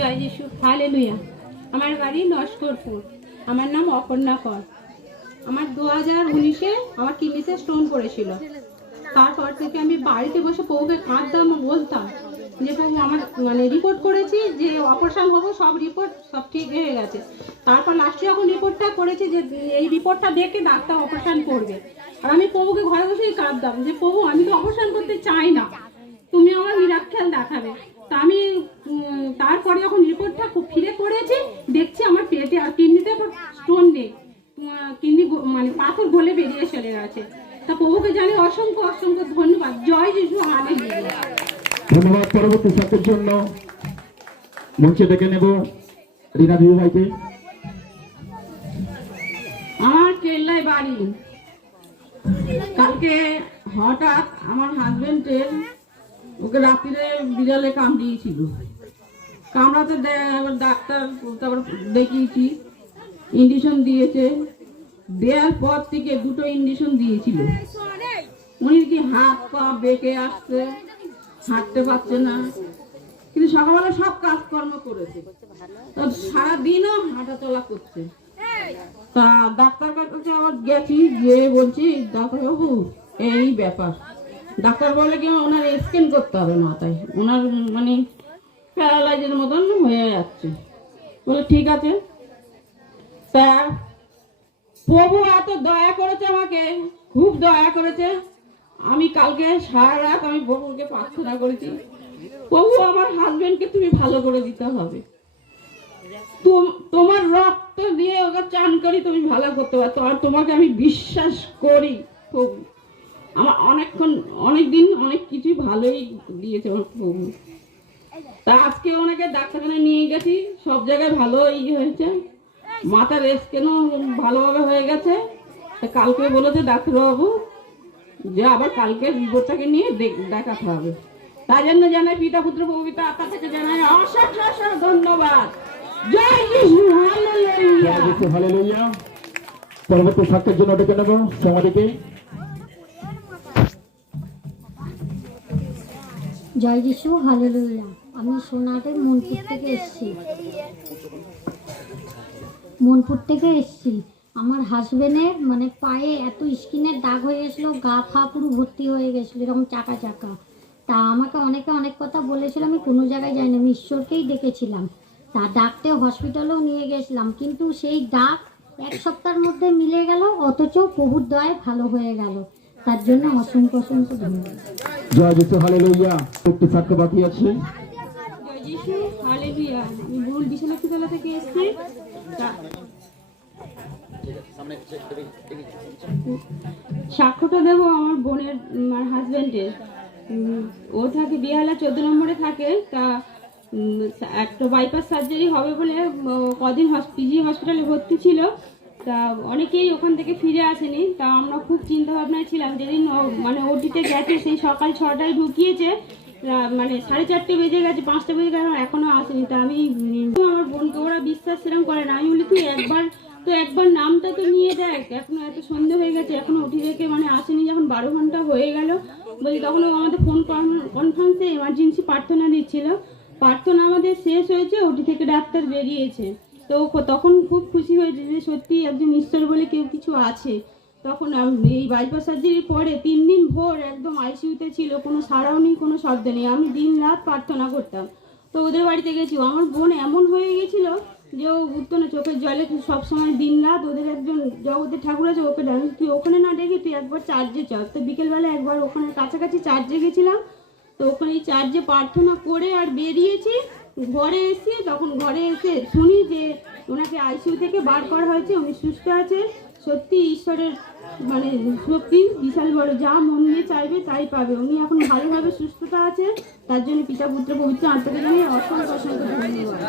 জয় যিশু, হালেলুয়া। আমার বাড়ি লস্করপুর। আমার নাম অপর্ণা কর। আমার 2019-এ আমার কিডনিতে স্টোন পড়েছিল। তারপর থেকে আমি বাড়িতে বসে প্রভুকে কাঁদতাম, বলতাম যে প্রভু আমার রিপোর্ট করেছি যে অপারেশন হবো, সব রিপোর্ট সব ঠিক হয়ে গেছে। তারপর লাস্টে যখন রিপোর্টটা করেছে যে এই রিপোর্টটা দেখে ডাক্তার অপারেশন করবে, আর আমি প্রভুকে ঘরে বসেই কাঁদতাম যে প্রভু আমি তো অপারেশন করতে চাই না, তুমি আমার মিরাক্কেল দেখাবে। তা আমি তারপরে যখন রিপোর্টটা ফিরে করেছি, দেখছি আমার পেটে আর কিডনিতে স্টোন নেই, কিডনি পাথর গলে বেরিয়ে চলে গেছে। তা প্রভুকে জানি অসংখ্য অসংখ্য ধন্যবাদ। জয় যিশু, হালেলুয়া। ধন্যবাদ। পরবর্তী সাক্ষের জন্য মঞ্চে ডেকে নেব রিনা বিবু ভাইকে। আমার কেল্লায় বাড়ি। কালকে হঠাৎ আমার হাজবেন্ডের ওকে রাত্রিরে বিড়ালে কামড়িয়েছিল। কামড়াতে ডাক্তার তারপর দেখিয়েছি, ইঞ্জেকশন দিয়েছে। দেওয়ার পর থেকে 2টো ইঞ্জেকশন দিয়েছিল। উনি কি হাত পা বেঁকে আসছে, হাঁটতে পারছে না, কিন্তু সকালবেলা সব কাজকর্ম করেছে, তো সারাদিনও হাঁটা চলা করছে। তা ডাক্তার কাছে আবার গেছি, গিয়ে বলছি ডাক্তারবাবু এই ব্যাপার। ডাক্তার বলে কি ওনার স্ক্যান করতে হবে মাথায়, ওনার প্যারালাইজের মতন হয়ে যাচ্ছে। বলে ঠিক আছে। তা প্রভু এত দয়া করেছে আমাকে, খুব দয়া করেছে। আমি কালকে সারা রাত আমি প্রভুকে প্রার্থনা করেছি, প্রভু আমার হাজবেন্ডকে তুমি ভালো করে দিতে হবে, তোমার রক্ত দিয়ে ওকে চান করি তুমি ভালো করতে পারতো, আর তোমাকে আমি বিশ্বাস করি প্রভু। আমার অনেকদিন অনেক কিছুই ভালোই দিয়েছে আমার প্রভু। তা আজকে ওনাকে ডাক্তারখানায় নিয়ে গেছি, সব জায়গায় ভালো হয়েছে। মাথার স্ক্যানও ভালোভাবে হয়ে গেছে। কালকে বলেছে ডাক্তারবাবু যে আবার কালকে রিপোর্টটাকে নিয়ে দেখাতে হবে। তাই জন্য জানাই পিতা পুত্র পবিত্র আত্মা থেকে জানাই অসংখ্য ধন্যবাদ। জয় যিশু, হালেলুয়া। পরবর্তী সাক্ষের জন্য ডেকে নেব সমাধিকে। জয় যিশু, হালেলুয়া। আমি সোনাটের মনপুর থেকে এসছি। আমার হাজবেন্ডের পায়ে এত স্কিনের দাগ হয়ে গেছিলো, গা ফা পুরো ভর্তি হয়ে গেছিলো, এরকম চাকা চাকা। তা আমাকে অনেকে অনেক কথা বলেছিল, আমি কোনো জায়গায় যাইনি, আমি ঈশ্বরকেই ডেকেছিলাম। তা ডাকতে হসপিটালেও নিয়ে গেছিলাম, কিন্তু সেই ডাক 1 সপ্তাহের মধ্যে মিলে গেল, অথচ প্রভুর দয়ায় ভালো হয়ে গেল। তার জন্য অসংখ্য অসংখ্য ধন্যবাদ। জয় যিশু, হালেলুয়া। একটি সাক্ষ্য বাকি আছে। জয় যিশু, হালেলুয়া। আমি ভুল বিশালতলা থেকে এসেছি। সাক্ষ্যটা দেবো আমার বোনের, আমার হাজবেন্ডের। ও থাকে বিহালা 14 নম্বরে থাকে। তা একটা বাইপাস সার্জারি হবে বলে কদিন পিজি হসপিটালে ভর্তি ছিল। তা অনেকেই ওখান থেকে ফিরে আসেনি। তা আমরা খুব চিন্তা ভাবনায় ছিলাম। যেদিন ওটিতে গেছে সেই সকাল 6টায় ঢুকিয়েছে, 4:30 বেজে গেছে, 5টা বেজে গেছে, এখনো আসেনি। তা আমি আমার বোনকে ওরা বিশ্বাস সেরকম করে না। আমি বলি তুই একবার নামটা তো নিয়ে দেখ, এখনো এত সন্ধ্যে হয়ে গেছে, এখনো ওটি থেকে আসেনি। যখন 12 ঘন্টা হয়ে গেল বলি, তখন ও আমাদের ফোন কনফারেন্সে এমার্জেন্সি প্রার্থনা দিচ্ছিল। প্রার্থনা আমাদের শেষ হয়েছে, ওটি থেকে ডাক্তার বেরিয়েছে। তো তখন খুব খুশি হয়েছে যে সত্যি একজন ঈশ্বর বলে কেউ কিছু আছে। তখন এই বাইপাস সার্জারির পরে 3 দিন ভোর একদম আইসিইউতে ছিল, কোনো সাড়াও নেই, কোনো শব্দ নেই। আমি দিন রাত প্রার্থনা করতাম। তো ওদের বাড়িতে গেছি, আমার বোন এমন হয়ে গেছিল যে ও উঠতো না, চোখের জলে সবসময় দিন রাত। ওদের একজন জগতের ঠাকুর আছে, ওকে ডাক, তুই ওখানে না ডেকে তুই একবার চার্জে চল। তো বিকেলবেলা একবার ওখানে কাছাকাছি চার্জে গেছিলাম। তো ওখানে চার্জে প্রার্থনা করে আর বেরিয়েছি। ঘরে এসে শুনি যে ওনাকে আইসিইউ থেকে বার করা হয়েছে, উনি সুস্থ আছে। সত্যি ঈশ্বরের শক্তি বিশাল বড়, যা মন দিয়ে চাইবে তাই পাবে। উনি এখন ভালোভাবে সুস্থতা আছে। তার জন্য পিতা পুত্র পবিত্র আত্মাকে জানিয়ে অসংখ্য অসংখ্য ধন্যবাদ।